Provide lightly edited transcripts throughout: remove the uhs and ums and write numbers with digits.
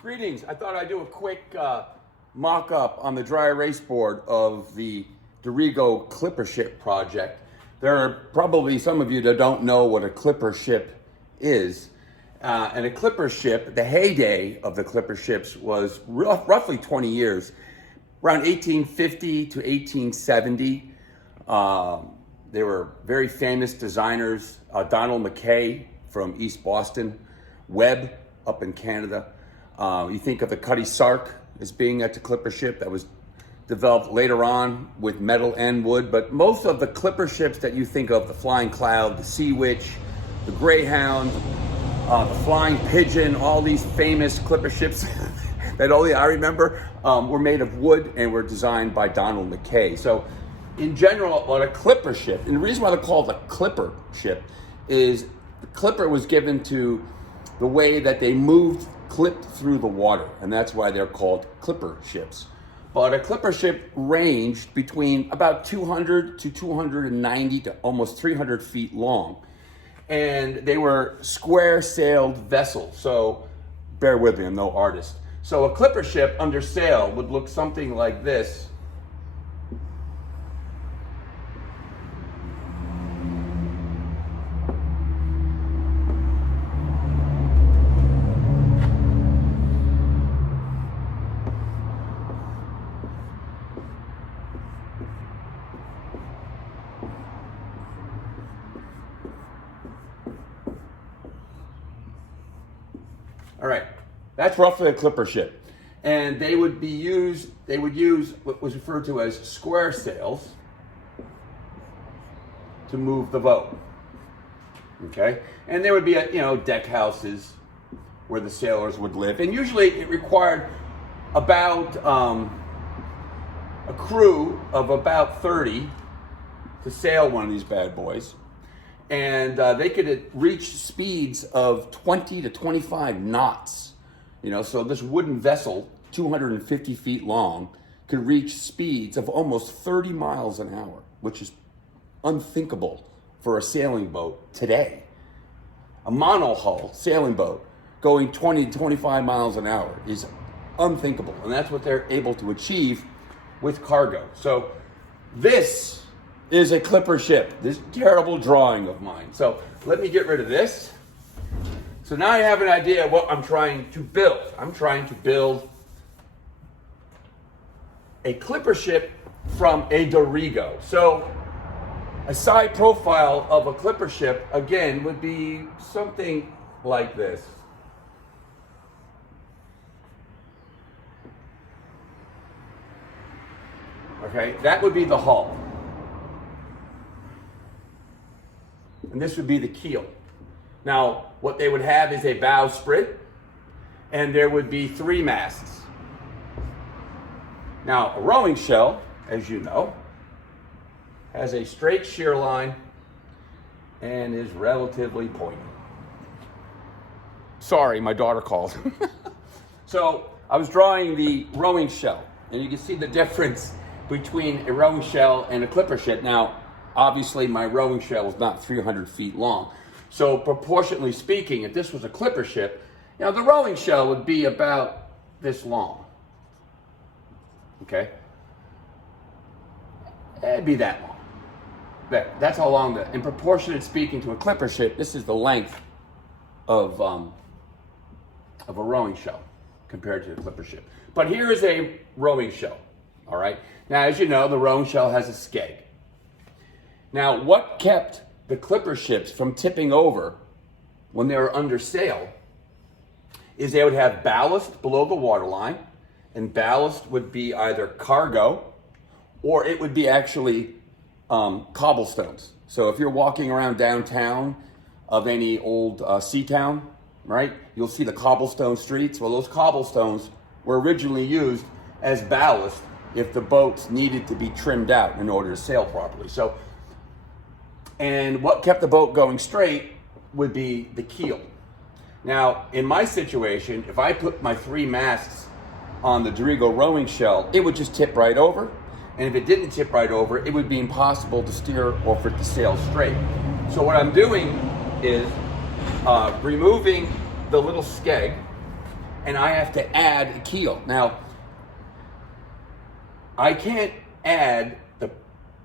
Greetings. I thought I'd do a quick mock-up on the dry erase board of the Dorigo clipper ship project. There are probably some of you that don't know what a clipper ship is. And a clipper ship, the heyday of the clipper ships was roughly 20 years, around 1850 to 1870. They were very famous designers, Donald McKay from East Boston, Webb up in Canada. You think of the Cutty Sark as being a clipper ship that was developed later on with metal and wood, but most of the clipper ships that you think of, the Flying Cloud, the Sea Witch, the Greyhound, the Flying Pigeon, all these famous clipper ships that only I remember were made of wood and were designed by Donald McKay. So in general, what a clipper ship, and the reason why they're called a clipper ship is the clipper was given to the way that they clipped through the water, and that's why they're called clipper ships. But a clipper ship ranged between about 200 to 290 to almost 300 feet long. And they were square-sailed vessels, so bear with me, I'm no artist. So a clipper ship under sail would look something like this. All right, that's roughly a clipper ship. And they would use what was referred to as square sails to move the boat. Okay? And there would be deck houses where the sailors would live. And usually it required about a crew of about 30 to sail one of these bad boys. And they could reach speeds of 20 to 25 knots. So this wooden vessel, 250 feet long, could reach speeds of almost 30 miles an hour, which is unthinkable for a sailing boat today. A monohull sailing boat going 20 to 25 miles an hour is unthinkable, and that's what they're able to achieve with cargo. So this is a clipper ship, this terrible drawing of mine. So let me get rid of this. So now I have an idea of what I'm trying to build. I'm trying to build a clipper ship from a Dorigo. So a side profile of a clipper ship, again, would be something like this. Okay, that would be the hull. And this would be the keel. Now, what they would have is a bowsprit, and there would be 3 masts. Now, a rowing shell, as you know, has a straight shear line and is relatively pointy. Sorry, my daughter called. So, I was drawing the rowing shell, and you can see the difference between a rowing shell and a clipper ship. Now, obviously, my rowing shell is not 300 feet long. So proportionately speaking, if this was a clipper ship, the rowing shell would be about this long. Okay? It'd be that long. That's how long in proportionate speaking to a clipper ship, this is the length of a rowing shell compared to a clipper ship. But here is a rowing shell. All right? Now, as you know, the rowing shell has a skeg. Now, what kept the clipper ships from tipping over when they were under sail is they would have ballast below the waterline, and ballast would be either cargo or it would be actually cobblestones. So if you're walking around downtown of any old sea town, right, you'll see the cobblestone streets. Well, those cobblestones were originally used as ballast if the boats needed to be trimmed out in order to sail properly. And what kept the boat going straight would be the keel. Now, in my situation, if I put my 3 masts on the Dorigo rowing shell, it would just tip right over. And if it didn't tip right over, it would be impossible to steer or for it to sail straight. So what I'm doing is removing the little skeg and I have to add a keel. Now, I can't add the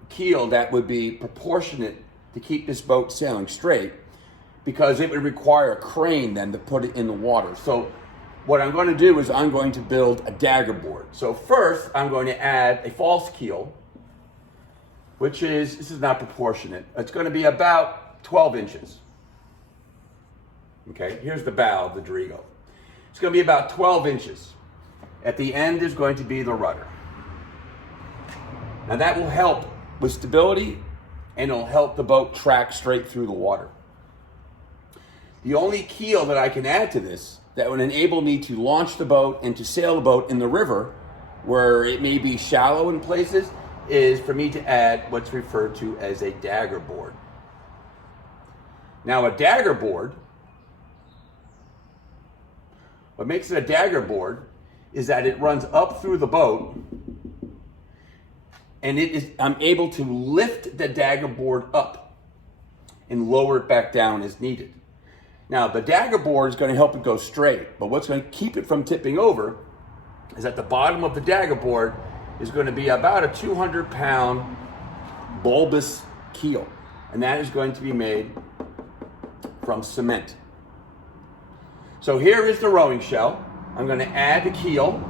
keel that would be proportionate to keep this boat sailing straight, because it would require a crane then to put it in the water. So what I'm going to do is I'm going to build a dagger board. So first, I'm going to add a false keel, which is, this is not proportionate. It's going to be about 12 inches. Okay, here's the bow of the Dorigo. It's going to be about 12 inches. At the end is going to be the rudder. Now that will help with stability, and it'll help the boat track straight through the water. The only keel that I can add to this that would enable me to launch the boat and to sail the boat in the river, where it may be shallow in places, is for me to add what's referred to as a dagger board. Now a dagger board, what makes it a dagger board is that it runs up through the boat, and I'm able to lift the dagger board up and lower it back down as needed. Now the dagger board is going to help it go straight, but what's going to keep it from tipping over is at the bottom of the dagger board is going to be about a 200-pound bulbous keel, and that is going to be made from cement. So here is the rowing shell. I'm going to add the keel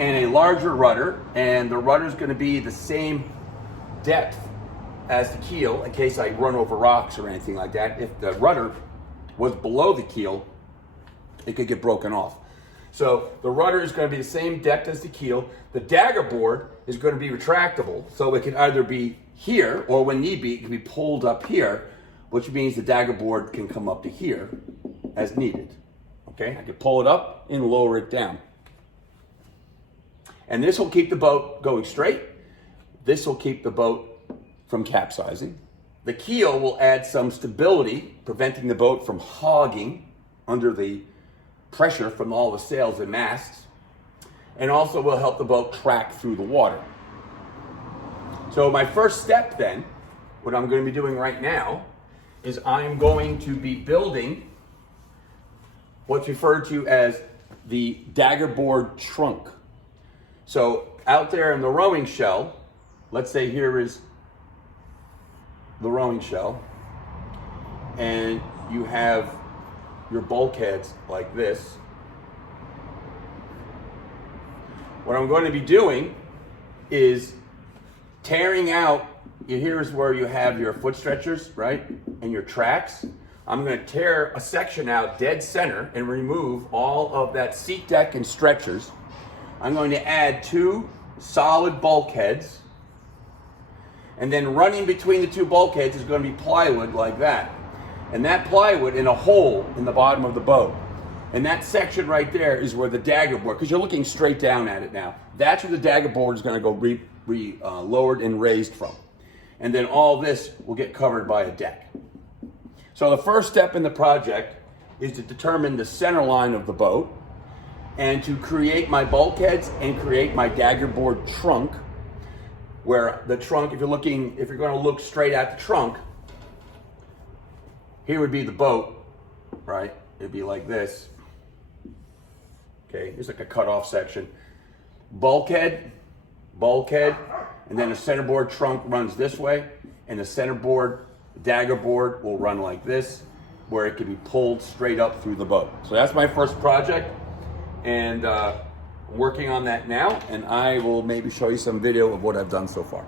and a larger rudder, and the rudder is going to be the same depth as the keel in case I run over rocks or anything like that. If the rudder was below the keel, it could get broken off. So the rudder is going to be the same depth as the keel. The dagger board is going to be retractable, so it can either be here, or when need be, it can be pulled up here, which means the dagger board can come up to here as needed. Okay, I can pull it up and lower it down. And this will keep the boat going straight. This will keep the boat from capsizing. The keel will add some stability, preventing the boat from hogging under the pressure from all the sails and masts, and also will help the boat track through the water. So my first step then, what I'm going to be doing right now, is I'm going to be building what's referred to as the dagger board trunk. So out there in the rowing shell, let's say here is the rowing shell, and you have your bulkheads like this. What I'm going to be doing is tearing out, here's where you have your foot stretchers, right, and your tracks. I'm going to tear a section out dead center and remove all of that seat deck and stretchers. I'm going to add 2 solid bulkheads, and then running between the 2 bulkheads is going to be plywood like that. And that plywood in a hole in the bottom of the boat. And that section right there is where the dagger board, because you're looking straight down at it now, that's where the dagger board is going to go lowered and raised from. And then all this will get covered by a deck. So the first step in the project is to determine the center line of the boat and to create my bulkheads and create my dagger board trunk, where the trunk, if you're going to look straight at the trunk, here would be the boat, right? It'd be like this. Okay, there's like a cutoff section. Bulkhead, and then the centerboard trunk runs this way, and the centerboard dagger board will run like this, where it can be pulled straight up through the boat. So that's my first project, and I'm working on that now, and I will maybe show you some video of what I've done so far.